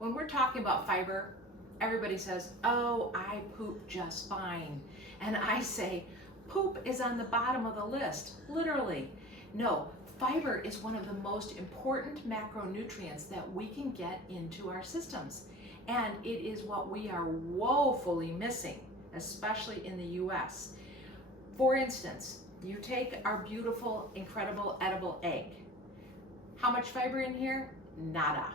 When we're talking about fiber, everybody says, oh, I poop just fine. And I say, poop is on the bottom of the list, literally. No, fiber is one of the most important macronutrients that we can get into our systems. And it is what we are woefully missing, especially in the US. For instance, you take our beautiful, incredible, edible egg. How much fiber in here? Nada.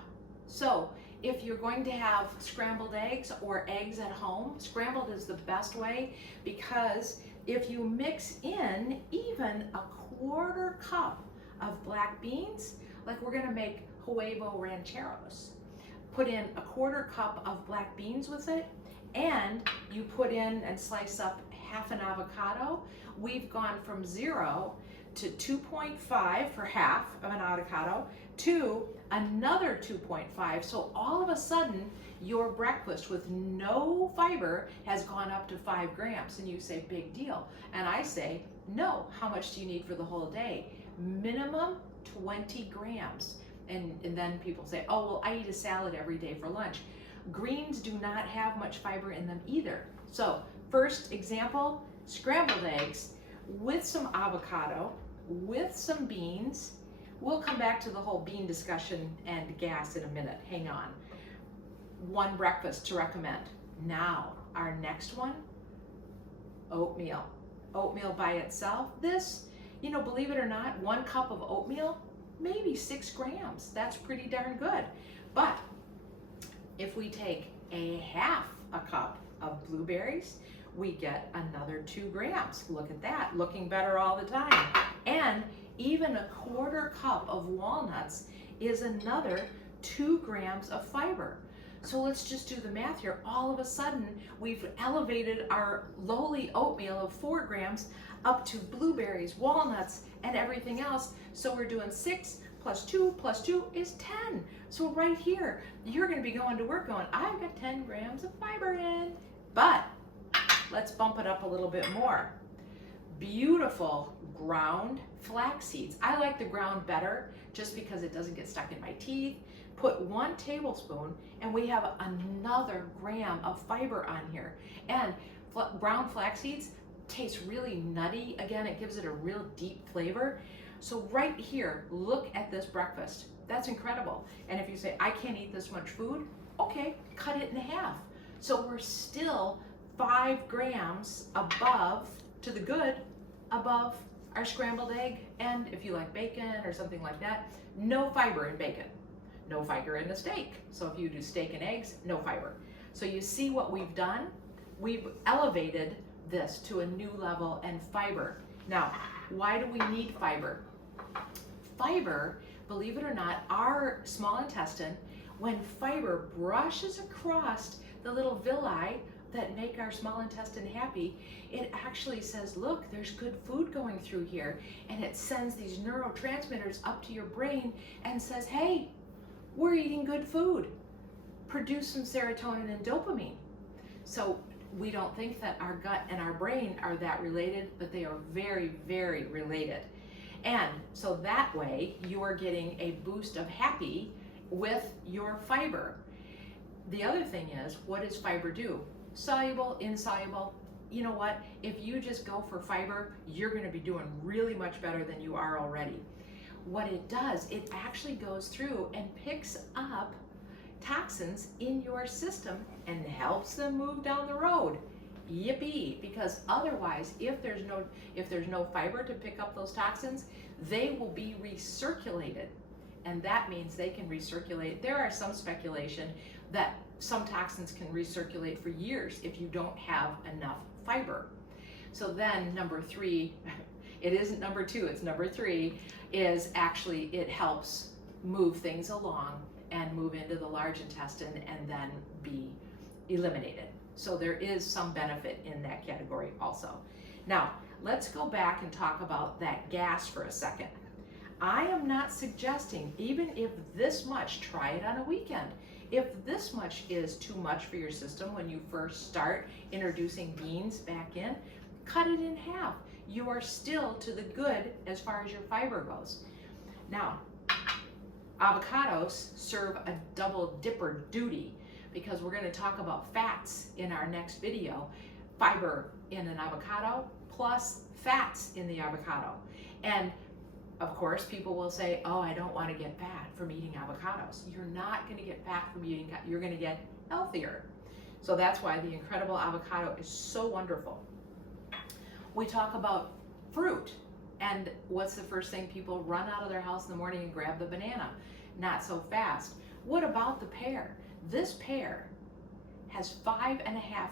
So if you're going to have scrambled eggs or eggs at home, scrambled is the best way, because if you mix in even a quarter cup of black beans, like we're gonna make huevo rancheros, put in a quarter cup of black beans with it, and you put in and slice up half an avocado, we've gone from 0 to 2.5 for half of an avocado to another 2.5. So all of a sudden, your breakfast with no fiber has gone up to 5 grams. And you say, big deal. And I say, no, how much do you need for the whole day? Minimum 20 grams. And then people say, oh, well, I eat a salad every day for lunch. Greens do not have much fiber in them either. So first example, scrambled eggs with some avocado, with some beans. We'll come back to the whole bean discussion and gas in a minute. Hang on. One breakfast to recommend. Now, our next one, oatmeal. Oatmeal by itself. This, believe it or not, 1 cup of oatmeal, maybe 6 grams. That's pretty darn good. But if we take a half a cup of blueberries, we get another 2 grams. Look at that, looking better all the time. And even a quarter cup of walnuts is another 2 grams of fiber. So let's just do the math here. All of a sudden, we've elevated our lowly oatmeal of 4 grams up to blueberries, walnuts, and everything else. So we're doing 6 plus 2 plus 2 is 10. So right here, you're gonna be going to work going, I've got 10 grams of fiber in. But let's bump it up a little bit more. Beautiful ground flax seeds. I like the ground better just because it doesn't get stuck in my teeth. Put 1 tablespoon and we have another gram of fiber on here. And ground flax seeds taste really nutty. Again, it gives it a real deep flavor. So right here, look at this breakfast. That's incredible. And if you say, I can't eat this much food, okay, cut it in half. So we're still 5 grams above, to the good, above our scrambled egg. And if you like bacon or something like that, no fiber in bacon, no fiber in the steak. So if you do steak and eggs, no fiber. So you see what we've done? We've elevated this to a new level and fiber. Now, why do we need fiber? Fiber, believe it or not, our small intestine, when fiber brushes across the little villi that make our small intestine happy, it actually says, look, there's good food going through here. And it sends these neurotransmitters up to your brain and says, hey, we're eating good food. Produce some serotonin and dopamine. So we don't think that our gut and our brain are that related, but they are very, very related. And so that way you are getting a boost of happy with your fiber. The other thing is, what does fiber do? Soluble, insoluble. You know what? If you just go for fiber, you're going to be doing really much better than you are already. What it does, it actually goes through and picks up toxins in your system and helps them move down the road. Yippee! Because otherwise, if there's no fiber to pick up those toxins, they will be recirculated. And that means they can recirculate. There are some speculation that some toxins can recirculate for years if you don't have enough fiber. So then number 3, it isn't number 2, it's number 3, is actually it helps move things along and move into the large intestine and then be eliminated. So there is some benefit in that category also. Now, let's go back and talk about that gas for a second. I am not suggesting, even if this much, try it on a weekend. If this much is too much for your system when you first start introducing beans back in, cut it in half. You are still to the good as far as your fiber goes. Now, Avocados serve a double dipper duty because we're going to talk about fats in our next video. Fiber in an avocado plus fats in the avocado. And of course, people will say, oh, I don't want to get fat from eating avocados. You're not going to get fat from eating, you're going to get healthier. So that's why the incredible avocado is so wonderful. We talk about fruit, and what's the first thing? People run out of their house in the morning and grab the banana. Not so fast. What about the pear? This pear has 5.5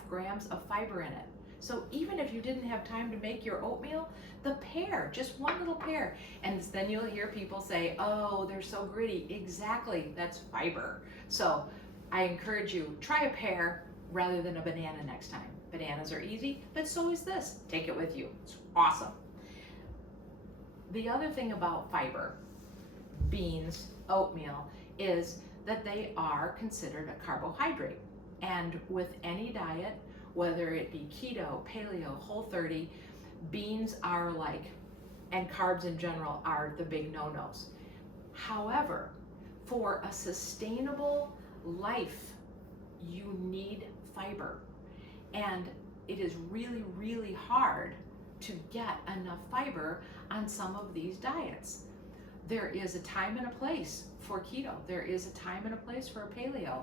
grams of fiber in it. So even if you didn't have time to make your oatmeal, the pear, just one little pear, and then you'll hear people say, oh, they're so gritty. Exactly, that's fiber. So I encourage you, try a pear rather than a banana next time. Bananas are easy, but so is this. Take it with you, it's awesome. The other thing about fiber, beans, oatmeal, is that they are considered a carbohydrate. And with any diet, whether it be keto, paleo, Whole30, beans are like, and carbs in general are the big no-nos. However, for a sustainable life, you need fiber. And it is really, really hard to get enough fiber on some of these diets. There is a time and a place for keto. There is a time and a place for a paleo.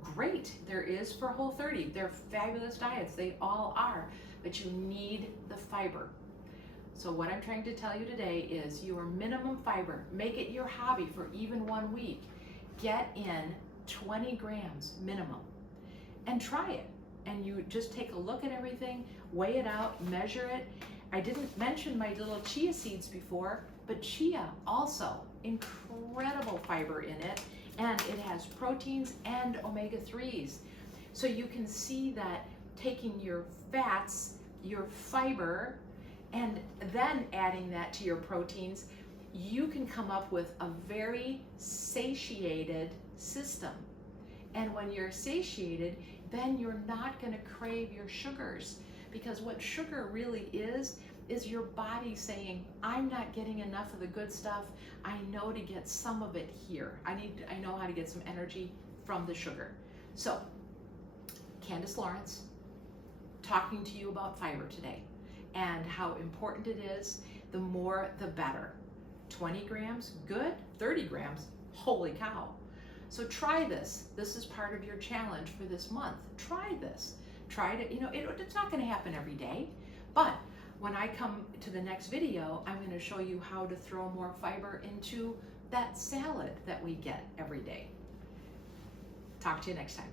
Great, there is for Whole30. They're fabulous diets, they all are, but you need the fiber. So what I'm trying to tell you today is your minimum fiber, make it your hobby for even 1 week. Get in 20 grams minimum and try it. And you just take a look at everything, weigh it out, measure it. I didn't mention my little chia seeds before, but chia also, incredible fiber in it. And it has proteins and omega-3s. So you can see that taking your fats, your fiber, and then adding that to your proteins, you can come up with a very satiated system. And when you're satiated, then you're not going to crave your sugars, because what sugar really is your body saying, I'm not getting enough of the good stuff. I know to get some of it here. I know how to get some energy from the sugar. So, Candace Lawrence, talking to you about fiber today and how important it is. The more, the better. 20 grams, good. 30 grams, holy cow. So try this. This is part of your challenge for this month. Try this. Try it. It's not going to happen every day, but when I come to the next video, I'm going to show you how to throw more fiber into that salad that we get every day. Talk to you next time.